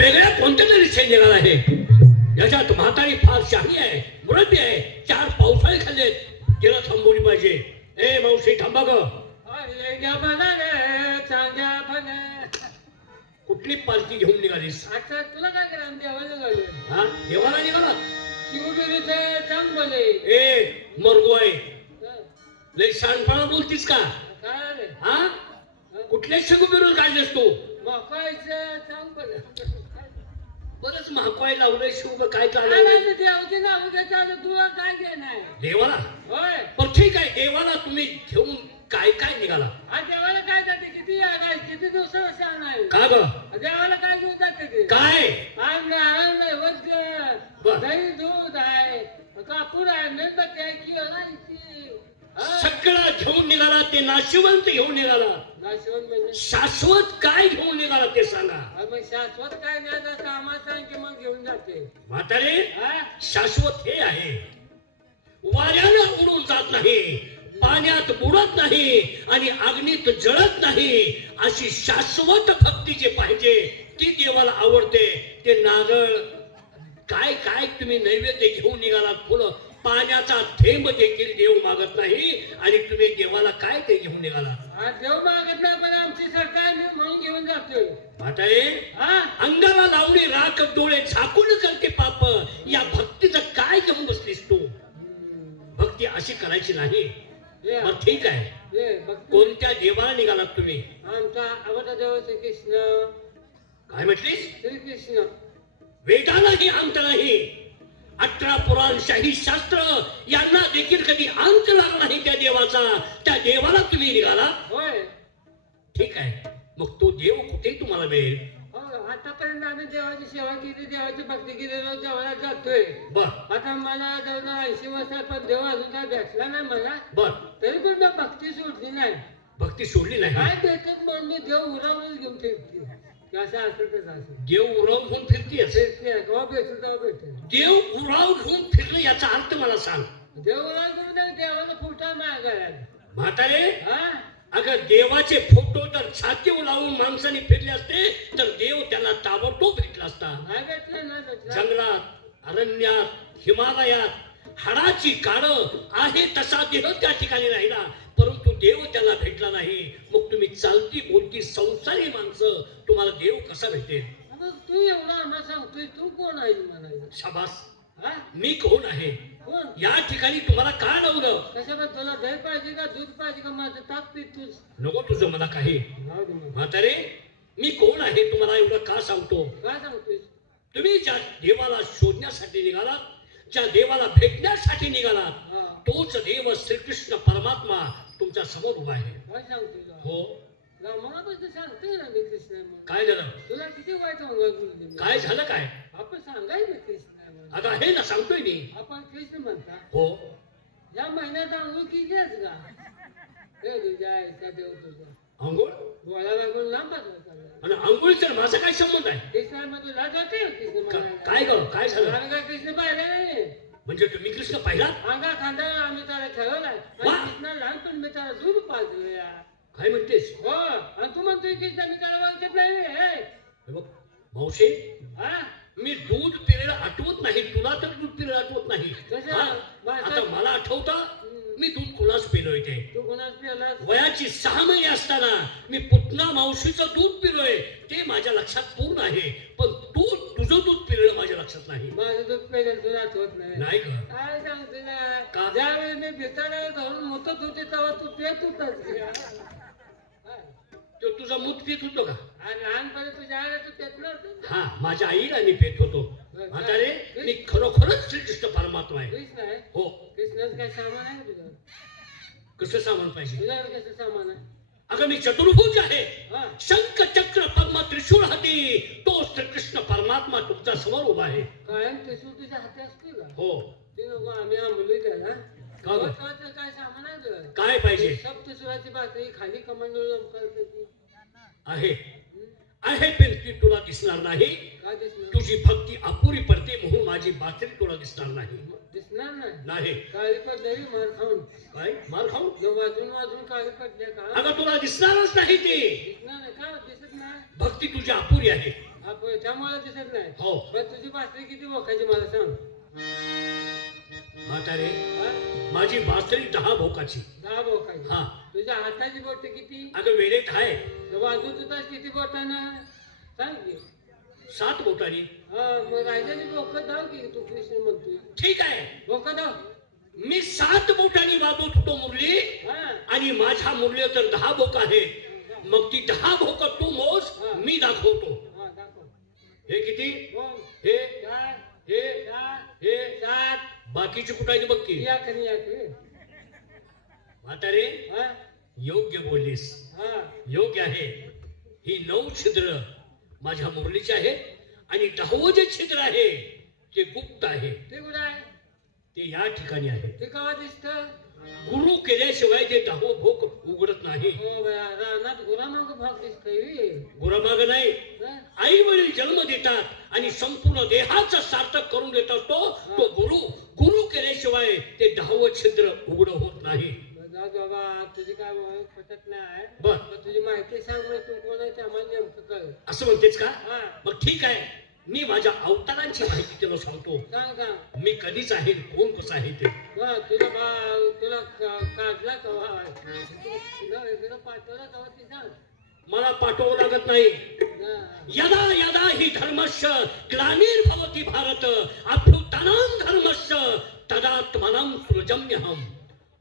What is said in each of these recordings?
वेगळ्या कोणत्या तरी शेण निघाला आहे. याच्यात म्हातारी फार शहाणी आहे, मुरब्बी आहे. 4 पावसाळे खाल्लेत, तिला थांबवली पाहिजे. ए मावशी थांबा ग. कुठली पालखी घेऊन निघालीस? अच्छा तुला काय करा देवाला घालू. हा देवाला निघाला? शिवगिरीचं चांग बोले. ए मरगो आहे, लय शहाणपणा बोलतीस का? काय रे हा कुठल्या शिगुबिरून काढलेस तू? मकाईचं चांग बोले. बरंच महाकाय लावलंय शिव काय चालू? देवाचे नाव घेतात तुला काय घेणार देवाला? होय पण ठीक आहे, देवाला तुम्ही घेऊन काय काय निघाला? आज देवाला काय जाते किती दिवसावर आहे का ग? देवाला काय घेऊन जाते ते काय? आनंद आहे बर. वज्र दही दूध आहे कापूर आहे मेणबत्ती आहे की सगळं घेऊन निघाला. ते नाशिवंत घेऊन निघाला. नाशिवंत म्हणजे शाश्वत काय घेऊन निघाला ते सांगा. मग शाश्वत काय नाही जात आम्हाला सांग की मग घेऊन जाते म्हातारे, हा शाश्वत हे आहे, वाऱ्यानं उडून जात नाही, पाण्यात बुडत नाही आणि अग्नीत जळत नाही. अशी शाश्वत भक्ती जे पाहिजे ती देवाला आवडते. ते नारळ काय काय तुम्ही नैवेद्य घेऊन निघाला, फुलं, पाण्याचा थेंब देखील देव मागत नाही आणि तुम्ही देवाला काय ते घेऊन निघाला? आज देव मागत नाही पण आमची सरकार म्हणून घेऊन जातोय. म्हातारे, हा अंगाला लावली राख, डोळे झाकून करते पाप. या भक्तीचं काय घेऊन बसलीस तू? भक्ती अशी करायची नाही. मग ठीक आहे, कोणत्या देवाला निघालात तुम्ही? आमचा आवडता देव श्रीकृष्ण. काय म्हटलीस? श्रीकृष्ण. वेदालाही अंत नाही, 18 पुराण, शाही शास्त्र यांना देखील कधी अंत लागला नाही त्या देवाचा. त्या देवाला तुम्ही निघाला? होय. ठीक आहे, मग तो देव कुठे तुम्हाला मिळेल? आतापर्यंत आम्ही देवाची सेवा केली, देवाची भक्ती केली, देवाला जातोय. बर. आता मला जवळ 80 वर्ष पण देव अजून काय भेटला नाही मला. बर. तरी पण मी भक्ती सोडली नाही. भक्ती सोडली नाही? काय भेटत म्हणून मी देव उरावून घेऊन फिरते. असं असेल तसं असेल. देव उराव घेऊन फिरतेस? फिरते केव्हा भेटू तेव्हा भेटेल. देव उराव घेऊन फिरणं याचा अर्थ मला सांग. देव उराव घेऊन देवाला फुटा मागायला. म्हातारे, हा अगं देवाचे फोटो जर छातीवर लावून माणसाने फिरले असते तर देव त्याला ताबडतोब भेटला असता. नाही भेटलं नाही भेटलं. जंगलात, अरण्यात, हिमालयात हाडाची काळ आहे तसा देह त्या ठिकाणी राहिला, परंतु देव त्याला भेटला नाही. मग तुम्ही चालती बोलती संसारी माणसं, तुम्हाला देव कसा भेटेल? मग तू एवढा आम्हाला सांगतोय, तू कोण आहे म्हणायला? शाबास. हा मी कोण आहे? कोण? या ठिकाणी तुम्हाला का लावलं? कशाला तुला दही पाहिजे का दूध पाहिजे का माझं ताक पितोस? नको तुझं मला काही. जाऊ दे मग. म्हातारे, मी कोण आहे तुम्हाला एवढं का सांगतो? काय सांगतोयस? तुम्ही ज्या देवाला शोधण्यासाठी निघालात, ज्या देवाला भेटण्यासाठी निघालात, हा तोच देव श्रीकृष्ण परमात्मा तुमच्या समोर उभा आहे. काय सांगतोय का? हो. रामापासून सांगतोय ना मी कृष्ण आहे म्हणून. काय झालं? तुला किती वाईट बोलली. काय झालं काय? आपण सांगायचं कृष्ण आहे म्हणून. आता हे ना सांगतोय मी. आपण कृष्ण म्हणता. हो. या महिन्यात आंघोळ केली आहेस का? हे तुझ्या आईचा देव तुझा अंघोळ? डोळा लागून लांब चालला. आणि अंघोळीचा माझा काय संबंध आहे? कृष्ण मग तुला जाते कृष्ण म्हणायला. काय ग? काय झालं? मला काय कृष्ण पाहिला नाही. म्हणजे तुम्ही कृष्ण पाहिला? अंगा खांदा आम्ही त्याला खेळवलाय. वा! आणि कृष्ण लहानपण मी त्याला दूध पाजलं या. काय म्हणतेस? हो आणि तू म्हणतोय कृष्ण मी त्याला वागत नाही. हे हे बघ मावशे, हा मी दूध पिलेलं आठवत नाही, तुला तर दूध पिलेलं आठवत नाही. कसं? हा? आता मला आठवतं मी दूध कुणाच पिलोय ते. तू कोणाच पिलास? वयाची 6 महिने असताना मी पुतना मावशीचं दूध पिलोय ते माझ्या लक्षात पूर्ण आहे, पण तू तुझं दूध पिलेलं माझ्या लक्षात नाही. माझं दूध पेलं तुला आठवत नाही. नाही ग. काय सांगते का? ना ज्यावेळी मी भिताडाला धरून मोतत होते तेव्हा तू पेत होतास. तो तुझा मूत पित होतो का? आणि लहानपणी तुझ्या आईला तू पेतलं होतं. हा, माझ्या आईला मी पेत होतो. म्हातारे, मी खरोखरच श्रीकृष्ण परमात्मा आहे. कृष्ण आहे. हो. कृष्णाचं काय सामान आहे तुझं? कसं सामान पाहिजे? तुझ्यावर कसं सामान आहे? अगं मी चतुर्भुज आहे. हा शंख चक्र पद्म त्रिशूळ हाती तो श्रीकृष्ण परमात्मा तुमच्या समोर उभा आहे. कायम त्रिशूळ तुझ्या हाती असते का? हो. ते नको आम्ही आंबलोय त्याला. का गं? काय सामान आहे तुझं? काय पाहिजे? सप्तसुराची भाकरी खाली कमांडो लमकायची. आहे आहे पण ती तुला दिसणार नाही. काय दिसणार? तुझी भक्ती अपुरी पडते म्हणून माझी बातरी तुला दिसणार नाही. दिसणार नाही. नाही. काळी पडली मार खाऊन. काय मार खाऊ? वाजून वाजून काळी पडल्या का? अगं तुला दिसणारच नाही ते. दिसणार नाही का? दिसत नाही. भक्ती तुझी अपुरी आहे. आपण त्यामुळे दिसत नाही हो पण तुझी बासरी किती भोकायची मला सांग म्हातारे हा? माझी बासरी 10 भोकाची 10 भोकायची हा तुझ्या हाताची बोट किती अगं वेळेत आहे बाजू तुझा किती बोटानं सांग की 7 बोटानी हा मग राहिलेली बोकं धाव की तू कृष्ण म्हणतोय ठीक आहे बोकं धाव मी 7 बोटांनी वाजवत होतो मुरली हा आणि माझ्या मुरली तर 10 भोक आहे मग ती 10 भोक तू मोज मी दाखवतो हा दाखव हे किती 2 हे 4 हे 4 हे 7 बाकीची कुठं आहे ते बघ की या कधी या की म्हातारे हा योग्य बोललीस हा योग्य आहे ही 9 छिद्र माझ्या मुरलीची आहेत आणि 10वं जे छिद्र आहे ते गुप्त आहे ते कुठं आहे ते या ठिकाणी आहे ते केव्हा दिसतं गुरु केल्याशिवाय ते 10वं भोक उघडत नाही हो बया रानात गुरामाग भाग दिसतोय गुरामाग नाही हा? आई वडील जन्म देतात आणि संपूर्ण देहाचा सार्थक करून देत असतो तो गुरु गुरु केल्याशिवाय ते 10वं छिद्र उघड होत नाही जाऊ बाबा तुझी काय पटत नाही बर पण तुझी माहिती सांग बरं, तू कोण आहे ते आम्हाला नेमकं कळ असं म्हणतेस का हा मग ठीक आहे मी माझ्या अवतारांची माहिती तुला सांगतो सांग सांग मी कधीच आहे कोण कसं आहे ते बा तुला तुला काढला कवा तुला इकडं पाठवला कवा ते सांग मला पाठवावं लागत नाही हा. यदा यदा हि धर्मस्य ग्लानिर्भवति भारत अभ्युत्थानं धर्मस्य तदात्मनं सृजम्यहम्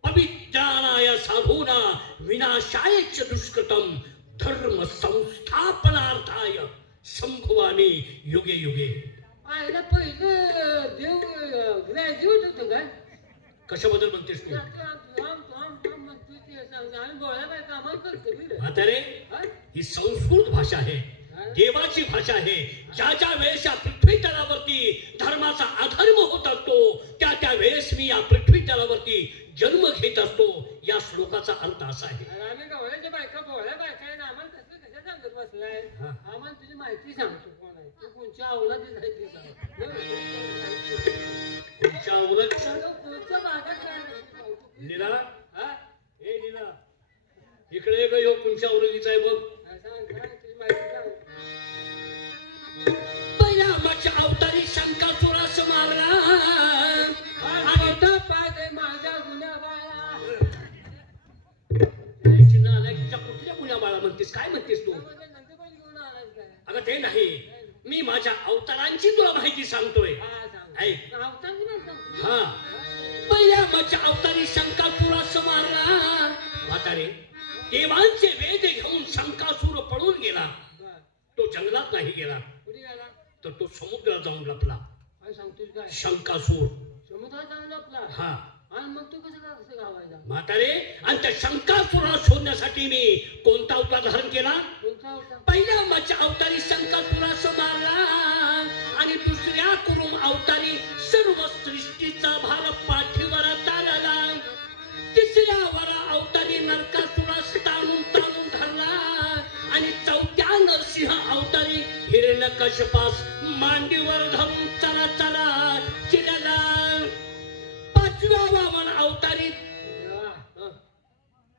पवित्राणाय साधूना विनाशाय च दुष्कृतं धर्म संस्थापनार्थाय संभवामि युगे युगे आईला पहिलं देव ग्रॅज्युएट होतो काय कशाबद्दल म्हणतेस तू म्हातारे ही संस्कृत भाषा आहे देवाची भाषा आहे ज्या ज्या वेळेस या पृथ्वी तलावरती धर्माचा अधर्म होत असतो त्या त्या वेळेस मी या पृथ्वी तलावरती जन्म घेत असतो या श्लोकाचा अर्थ असा आहे आम्ही गवळ्याच्या बायका बोळ्या बायका आहे ना आम्हाला कसलं कशा सांगत बसलाय आम्हाला तुझी माहिती सांगतो कोण आहे तू कोणच्या अवलादी आहे ते सांग तुमच्या उलट कोणत्या भागात काय लीला हा हे लीला इकडे ग ह्यो कोणच्या औरंगीचा आहे बघ सांग तुझी माहिती सांग पहिला माझ्या अवतारी शंकासुरास मारला आता पाय माझ्या गुन्हा बाळा कुठल्या गुन्हा बाळा म्हणतेस काय म्हणतेस तू नंदुबाई घेऊन आलास काय अगं ते नाही मी माझ्या अवतारांची तुला माहिती सांगतोय हा सांग ऐक अवतार नाही सांग हा पहिल्या माझ्या अवतारी शंकासुरास मारला म्हातारे देवांचे वेद घेऊन शंकासूर पळून गेला तो जंगलात नाही गेला कुठे गेला तर तो समुद्रात जाऊन लपला काय सांगतोस काय शंकासूर समुद्रात जाऊन लपला हा आणि मग तू कसं गावायला म्हातारे आणि त्या शंकासुराला शोधण्यासाठी मी कोणता अवतार धारण केला कोणता होता पहिल्या माझ्या अवतारी शंकासुरास मारला आणि दुसऱ्या कुरुम अवतारी सर्व सृष्टीचा भार पाठीवर तारला तिसऱ्या वरा अवतारी नरकासुरास ताणून ताणून धरला आणि चौथ्या नरसिंह अवतारी हिरण्यकश्यपास मांडीवर धरून चला चला चिरला पाचव्या वामन अवतारी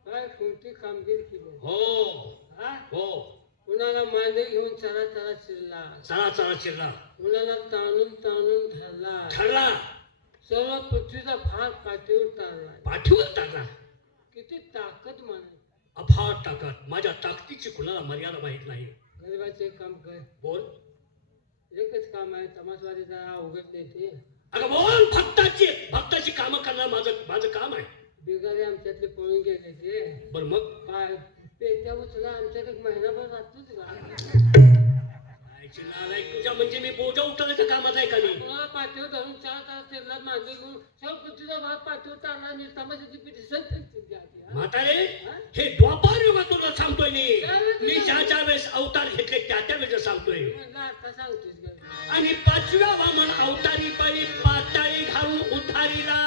काय कोणती कामगिरी केली हो हा हो कुणाला मांडे घेऊन चला चला चिरला चला चला चिरला कुणाला ताणून ताणून धरला ठरला सर्व पृथ्वीचा भार पाठीवर ताणला पाठीवर टाकला किती ताकद म्हणाय अफाट ताकद माझ्या ताकदीची कुणाला मर्यादा माहित नाही गरीबाचे एक काम कर बोल एकच काम आहे तमाशवादी जरा अवघड नाही ते अगं बोल भक्ताची कामं करणं माझं काम आहे बिगारे आमच्यातले पळून गेले ते बर मग काय पेट्या उचला आमच्यात एक महिनाभर राहतोच का आईची नालायक तुझ्या म्हणजे मी बोजा उचलायचं कामाचं आहे का मी कुणाला पाठीवर धरून चार तास तेलात मांडे घेऊन सर्व पृथ्वीचा भार पाठीवर ताणला आणि तमाशाची पिठी सत्य म्हातारे हे द्वापार युगात तुला सांगतोय मी ज्या ज्या वेळेस अवतार घेतले त्या त्या वेळेस सांगतोय म्हणलं आता सांगतोस का आणि पाचव्या वामन अवतारी बळी पाताळी घालून उद्धारीला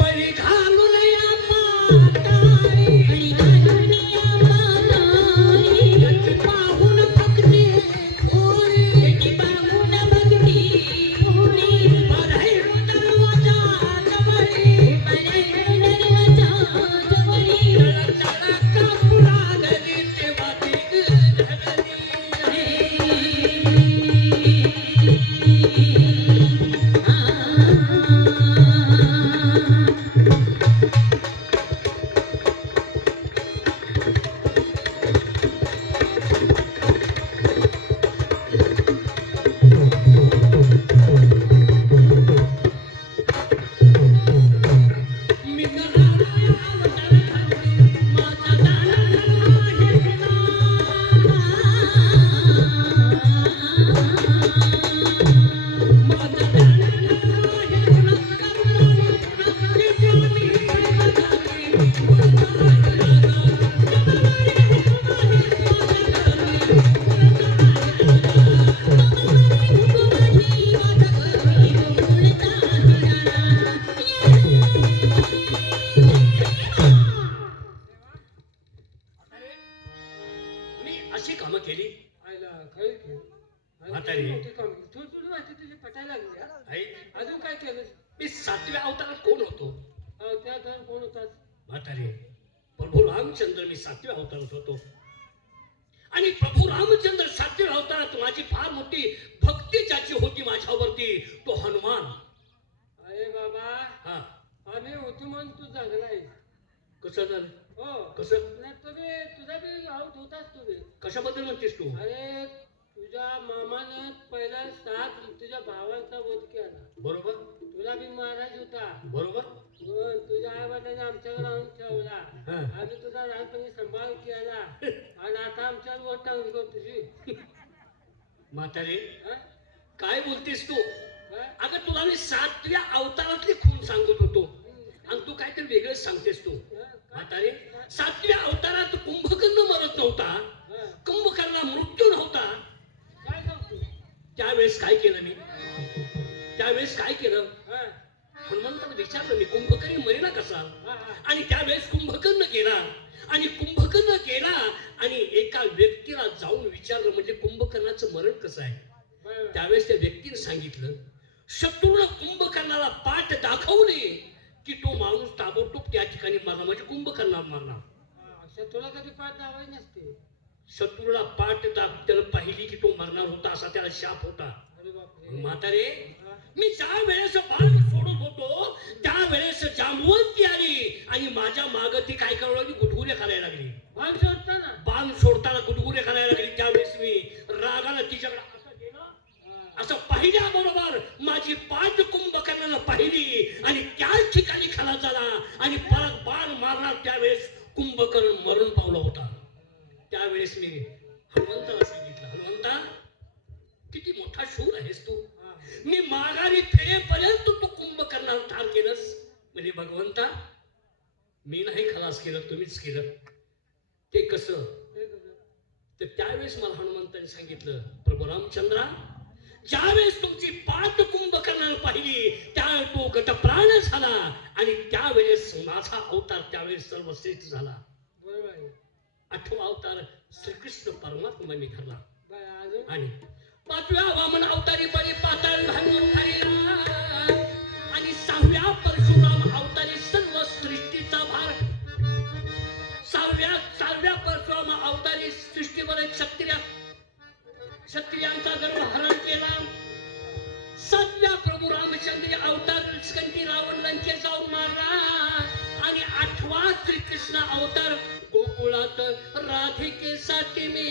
बळी घालून या पाताळी बळी घालून या पाताळी याची पाहून भक्ती थोरी त्याची पाहून भक्ती थोडी बरं दरवाजा जवळी बरे दरवाजा जवळी चला कापुरा घरी तेव्हा ती धरली म्हातारी. थोडी थोडी माहिती तुझी पटायला लागली हा? आई, अजून काय केलं मी 7व्या अवतारात कोण होतो? त्या दोन कोण होतात म्हातारे, प्रभू रामचंद्र मी 7व्या अवतारात होतो. आणि प्रभू रामचंद्र 7व्या अवतारात माझी फार मोठी भक्ती ज्याची होती माझ्यावरती तो हनुमान. अरे बाबा हा, आम्ही होतो म्हणून तू जगलाय कसं झालं? हो कसं? नाही तुम्ही तुझा बी आऊट होताच तुम्ही कशाबद्दल म्हणतेस तू? अरे तुझ्या मामानं पहिला 7 तुझ्या भावांचा वध केला बरोबर तुला बी महाराज होता बरोबर. मग तुझ्या आई वडिलांनी आमच्याकडे आणून ठेवला हा. आम्ही तुझा लहानपणी सांभाळ केला आणि आता आमच्यावर वोट टांगली कर तुझी म्हातारे, हा? काय बोलतेस तू? हा? अगं तुला मी 7व्या अवतारातली खून सांगत होतो आणि तू काहीतरी वेगळंच सांगतेस तू. हा? म्हातारे, 7व्या अवतारात कुंभकर्ण मरत नव्हता, हा? कुंभकर्णा मृत्यू नव्हता. काय सांगतो त्यावेळेस काय केलं मी? त्यावेळेस काय केलं? हा? हनुमंताला विचारलं मी, कुंभकर्ण मरेना कसा? हा? हा? आणि त्यावेळेस कुंभकर्ण गेला आणि कुंभकर्ण गेला आणि एका व्यक्तीला जाऊन विचारलं म्हणजे कुंभकर्णाचं मरण कसं आहे. बरं. त्यावेळेस त्या व्यक्तीने सांगितलं, शत्रूला कुंभकर्णाला पाठ दाखवली की तो माणूस ताबडतोब त्या ठिकाणी मारणार, म्हणजे कुंभकर्णाला मारणार. हा, तुला कधी पाठ दावायची नसते शत्रूला पाठ त्याला पाहिली की तो मरणार होता असा त्याला शाप होता. अरे बापरे म्हातारे, हा? मी ज्या वेळेस बाण सोडत होतो त्यावेळेस जांबवंती आली आणि माझ्या माग ती काय करायला लागली, गुटगुल्या करायला लागली. बाण सोडताना बाण सोडताना गुटगुल्या करायला लागली. त्यावेळेस मी रागानं तिच्याकडे असं गेलं, हा. असं पाहिल्याबरोबर माझी पाठ कुंभकर्णानं पाहिली आणि त्याच ठिकाणी खाला झाला आणि परत बाण मारणार त्यावेळेस कुंभकर्ण मरण पावला होता. त्यावेळेस मी हनुमंताला सांगितलं, हनुमंता किती मोठा शूर आहेस तू. हा. मी माघारी फिरेपर्यंत तू कुंभकर्णाला ठार केलंस. म्हणजे भगवंता मी नाही खलास केलं, तुम्हीच केलं. ते कसं? हे कसं? तर त्यावेळेस मला हनुमंताने सांगितलं, प्रभू रामचंद्रा, ज्यावेळेस तुमची पाठ कुंभकर्णाने पाहिली त्यावेळेस तो गतप्राण झाला आणि त्यावेळेस माझा अवतार त्यावेळेस सर्वश्रेष्ठ झाला. बरोबर आहे. 8वा अवतार श्रीकृष्ण परमात्मा मी ठरला. बरं, अजून आणि 5व्या वामन अवतारी बळी पाताळ भांगून खालीला आणि 6व्या परशुराम अवतारी सर्व सृष्टीचा भार. 6व्या परशुराम अवतारी सृष्टीवर क्षत्रियांचा गर्व हरण केला. 7व्या प्रभू रामचंद्र अवतार कंठी रावण लंकेत जाऊन मारला आणि 8वा श्रीकृष्ण अवतार गोकुळात राधिकेसाठी मी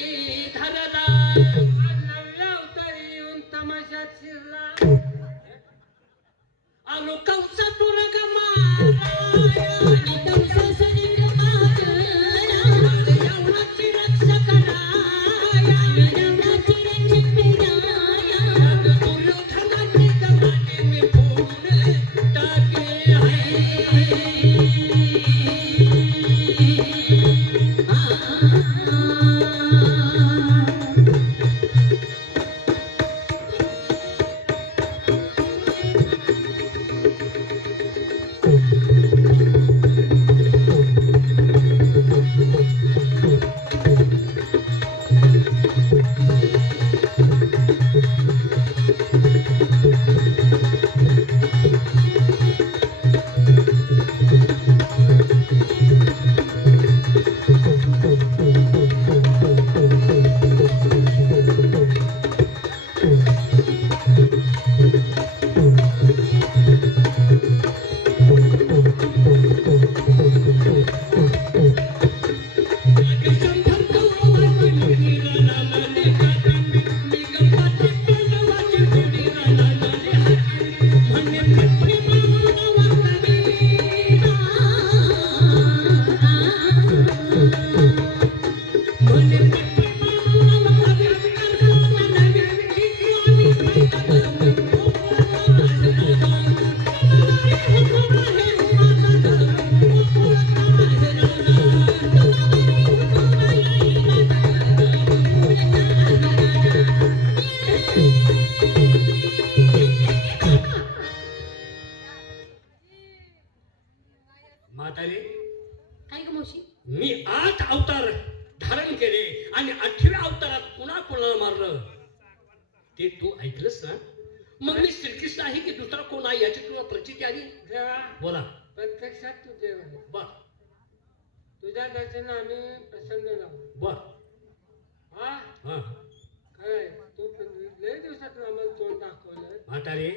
धरला. 9व्या अवतारी येऊन तमाशात शिरला. आलो कंसा तुरग माराया कंसासनिग मातरा रावणाची रक्षा कराया रावणाची रक्षक पेराया दुर्योधनाची गमाने मी फोडून टाके आहे. ते तू ऐकलंस ना? मग मी श्रीकृष्ण आहे की दुसरा कोण आहे याची तुला प्रचिती आली? देवा बोला. प्रत्यक्षात तू देव आहे. बर तुझ्या दर्शन आम्ही प्रसन्न झालो. बर. हा हा खरंय. तू लय दिवसात आम्हाला तोंड दाखवलं. म्हातारे,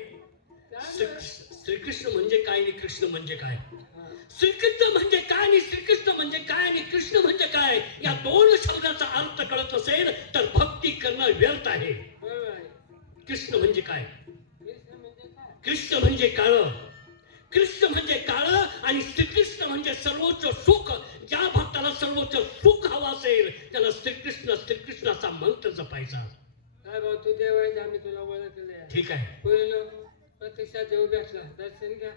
त्यामुळे- श्रीकृष्ण म्हणजे काय आणि कृष्ण म्हणजे काय? हा. श्रीकृष्ण म्हणजे काय आणि श्रीकृष्ण म्हणजे काय आणि कृष्ण म्हणजे काय या दोन शब्दाचा अर्थ कळत असेल तर भक्ती करणं व्यर्थ आहे. बरोबर आहे. कृष्ण म्हणजे काय? कृष्ण म्हणजे काय? कृष्ण म्हणजे काळ. कृष्ण म्हणजे काळ आणि श्रीकृष्ण म्हणजे सर्वोच्च सुख. ज्या भक्ताला सर्वोच्च सुख हवं असेल त्याला श्रीकृष्ण श्रीकृष्णाचा मंत्र जपायचा. काय भाऊ तू देव आहे आम्ही तुला ओळखले. ठीक आहे. पहिलं प्रत्यक्षात देव भेटला दर्शन घ्या.